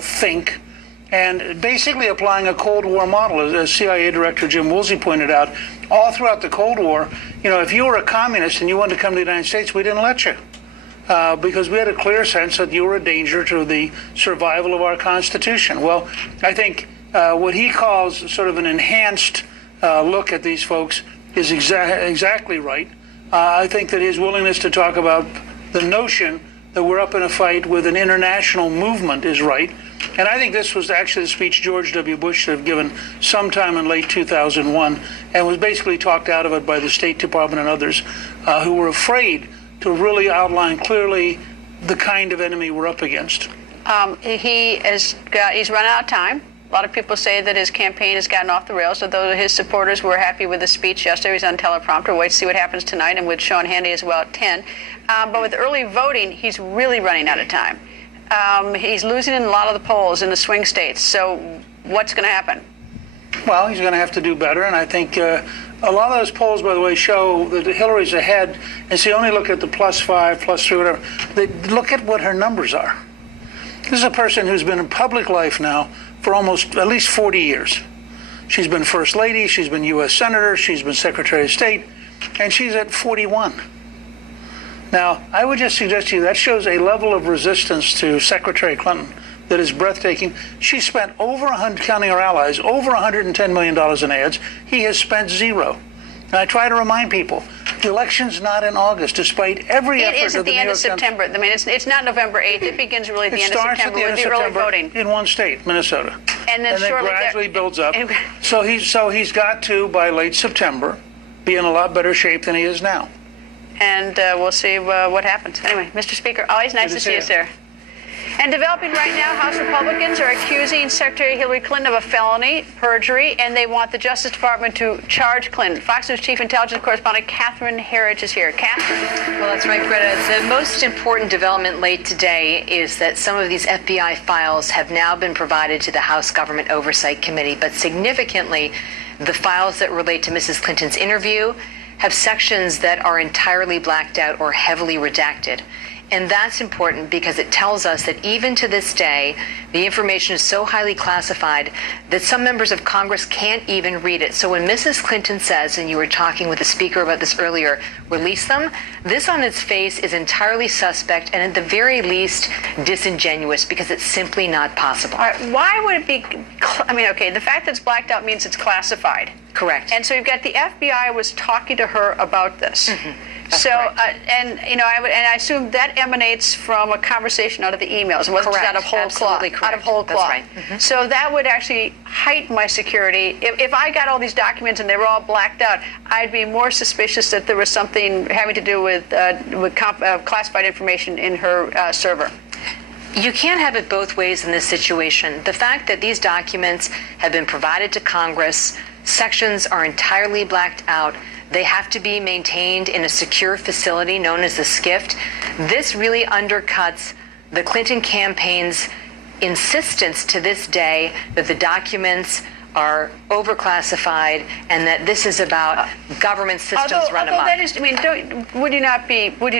think, and basically applying a Cold War model, as CIA Director Jim Woolsey pointed out. All throughout the Cold War, if you were a communist and you wanted to come to the United States, we didn't let you. Because we had a clear sense that you were a danger to the survival of our Constitution. Well, I think what he calls sort of an enhanced look at these folks is exactly right. I think that his willingness to talk about the notion that we're up in a fight with an international movement is right. And I think this was actually the speech George W. Bush should have given sometime in late 2001 and was basically talked out of it by the State Department and others who were afraid to really outline clearly the kind of enemy we're up against. He's run out of time. A lot of people say that his campaign has gotten off the rails, although his supporters were happy with the speech yesterday. He's on teleprompter. Wait to see what happens tonight, and with Sean Hannity as well at 10. But with early voting, he's really running out of time. He's losing in a lot of the polls in the swing states. So what's going to happen? Well, he's going to have to do better, and I think a lot of those polls, by the way, show that Hillary's ahead, and so you only look at the +5, +3, whatever. They look at what her numbers are. This is a person who's been in public life now for almost at least 40 years. She's been First Lady, she's been U.S. Senator, she's been Secretary of State, and she's at 41. Now, I would just suggest to you that shows a level of resistance to Secretary Clinton that is breathtaking. She spent over, counting her allies, over $110 million in ads. He has spent zero. And I try to remind people, the election's not in August, despite every effort of the New York Times. It is at the end of September. I mean, it's not November 8th. It begins really at the end of September with the early voting. In one state, Minnesota. And then gradually builds up. So he's got to, by late September, be in a lot better shape than he is now. And we'll see what happens. Anyway, Mr. Speaker, always nice to see you, sir. And developing right now, House Republicans are accusing Secretary Hillary Clinton of a felony, perjury, and they want the Justice Department to charge Clinton. Fox News Chief Intelligence Correspondent Catherine Herridge is here. Catherine. Well, that's right, Greta. The most important development late today is that some of these FBI files have now been provided to the House Government Oversight Committee, but significantly, the files that relate to Mrs. Clinton's interview have sections that are entirely blacked out or heavily redacted. And that's important because it tells us that even to this day, the information is so highly classified that some members of Congress can't even read it. So when Mrs. Clinton says, and you were talking with the Speaker about this earlier, release them, this on its face is entirely suspect and at the very least disingenuous because it's simply not possible. All right, why would it be, the fact that it's blacked out means it's classified. Correct. And so you've got the FBI was talking to her about this. Mm-hmm. So, I assume that emanates from a conversation out of the emails. It wasn't just out of whole cloth. Correct. Out of whole cloth. That's right. Mm-hmm. So that would actually heighten my security. If I got all these documents and they were all blacked out, I'd be more suspicious that there was something having to do with classified information in her server. You can't have it both ways in this situation. The fact that these documents have been provided to Congress, sections are entirely blacked out, they have to be maintained in a secure facility known as the SCIFT. This really undercuts the Clinton campaign's insistence to this day that the documents are overclassified and that this is about government systems run amok. That is, would you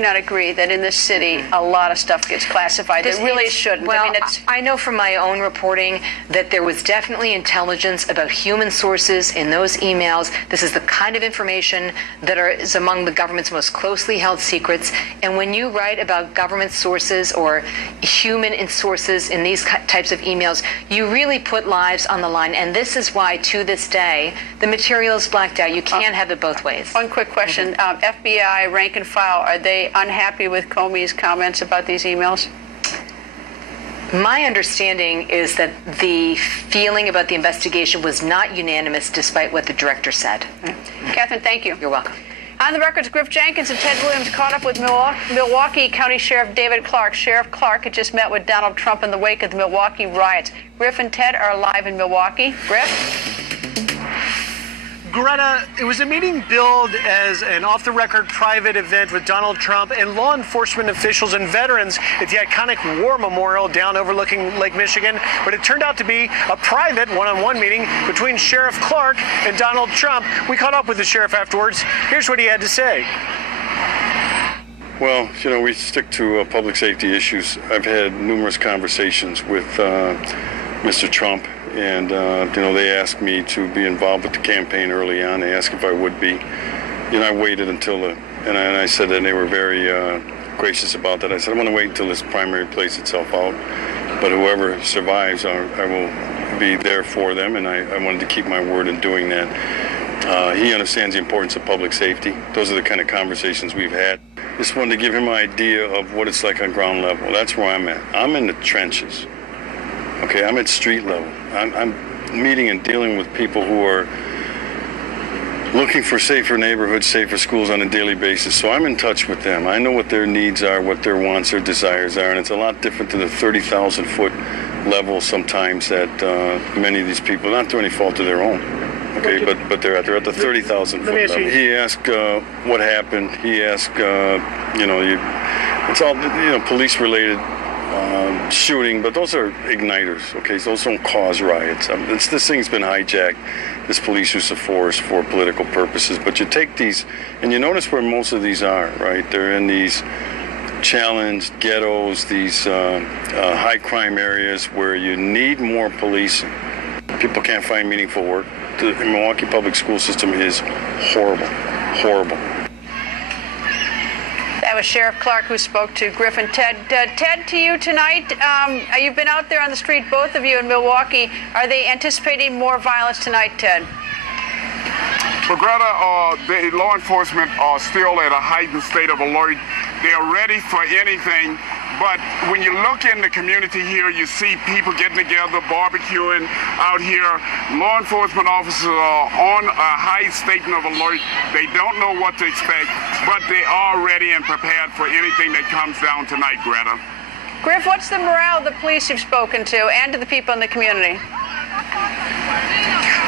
not agree that in this city a lot of stuff gets classified that really shouldn't? Well, I know from my own reporting that there was definitely intelligence about human sources in those emails. This is the kind of information that is among the government's most closely held secrets. And when you write about government sources or human sources in these types of emails, you really put lives on the line. And this is why, to this day, the material is blacked out. You can't have it both ways. One quick question. FBI rank and file, are they unhappy with Comey's comments about these emails? My understanding is that the feeling about the investigation was not unanimous, despite what the director said. Catherine, thank you. You're welcome. On the records, Griff Jenkins and Ted Williams caught up with Milwaukee County Sheriff David Clark. Sheriff Clark had just met with Donald Trump in the wake of the Milwaukee riots. Griff and Ted are live in Milwaukee. Griff? Greta, it was a meeting billed as an off-the-record private event with Donald Trump and law enforcement officials and veterans at the iconic War Memorial down overlooking Lake Michigan. But it turned out to be a private one-on-one meeting between Sheriff Clark and Donald Trump. We caught up with the sheriff afterwards. Here's what he had to say. Well, we stick to public safety issues. I've had numerous conversations with Mr. Trump, and they asked me to be involved with the campaign early on. They asked if I would be. I waited until and I said that, and they were very gracious about that. I said, I want to wait until this primary plays itself out, but whoever survives, I will be there for them, and I wanted to keep my word in doing that. He understands the importance of public safety. Those are the kind of conversations we've had. Just wanted to give him an idea of what it's like on ground level. That's where I'm at. I'm in the trenches. Okay, I'm at street level. I'm meeting and dealing with people who are looking for safer neighborhoods, safer schools on a daily basis. So I'm in touch with them. I know what their needs are, what their wants, their desires are, and it's a lot different to the 30,000-foot level sometimes that many of these people, not through any fault of their own, okay, but they're at the 30,000-foot level. He asked what happened. He asked, it's all, police-related shooting, but those are igniters, okay? So those don't cause riots. This thing's been hijacked, this police use of force for political purposes. But you take these, and you notice where most of these are, right? They're in these challenged ghettos, these high crime areas where you need more policing. People can't find meaningful work. The Milwaukee public school system is horrible, horrible. That was Sheriff Clark who spoke to Griffin. Ted, to you tonight, you've been out there on the street, both of you in Milwaukee. Are they anticipating more violence tonight, Ted? Well, Greta, the law enforcement are still at a heightened state of alert. They're ready for anything. But when you look in the community here, you see people getting together, barbecuing out here. Law enforcement officers are on a high state of alert. They don't know what to expect, but they are ready and prepared for anything that comes down tonight, Greta. Griff, what's the morale of the police you've spoken to and to the people in the community?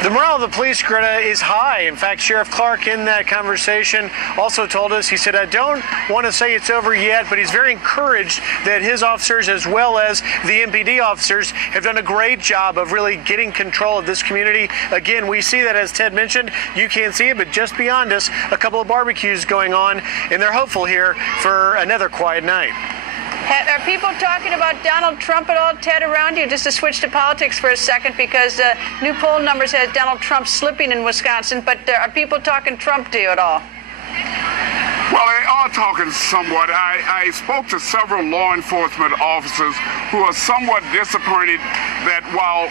The morale of the police, Greta, is high. In fact, Sheriff Clark in that conversation also told us, he said, I don't want to say it's over yet, but he's very encouraged that his officers as well as the MPD officers have done a great job of really getting control of this community. Again, we see that, as Ted mentioned, you can't see it, but just beyond us, a couple of barbecues going on, and they're hopeful here for another quiet night. Are people talking about Donald Trump at all, Ted, around you? Just to switch to politics for a second, because new poll numbers has Donald Trump slipping in Wisconsin, but are people talking Trump to you at all? Well, they are talking somewhat. I spoke to several law enforcement officers who are somewhat disappointed that while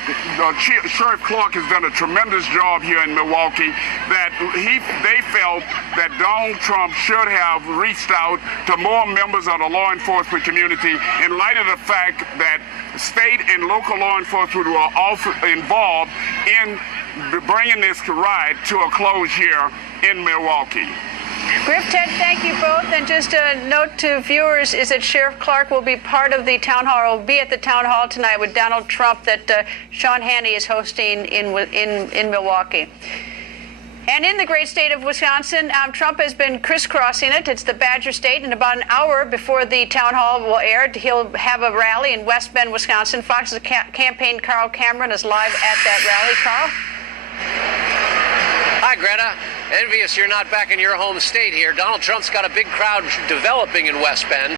Sheriff Clark has done a tremendous job here in Milwaukee, that they felt that Donald Trump should have reached out to more members of the law enforcement community in light of the fact that state and local law enforcement were also involved in bringing this riot to a close here in Milwaukee. Griff, Ted, thank you both. And just a note to viewers is that Sheriff Clark will be part of the town hall, or will be at the town hall tonight with Donald Trump that Sean Hannity is hosting in Milwaukee. And in the great state of Wisconsin, Trump has been crisscrossing it. It's the Badger State. In about an hour before the town hall will air, he'll have a rally in West Bend, Wisconsin. Fox's campaign Carl Cameron is live at that rally. Carl? Hi, Greta. Envious you're not back in your home state here. Donald Trump's got a big crowd developing in West Bend.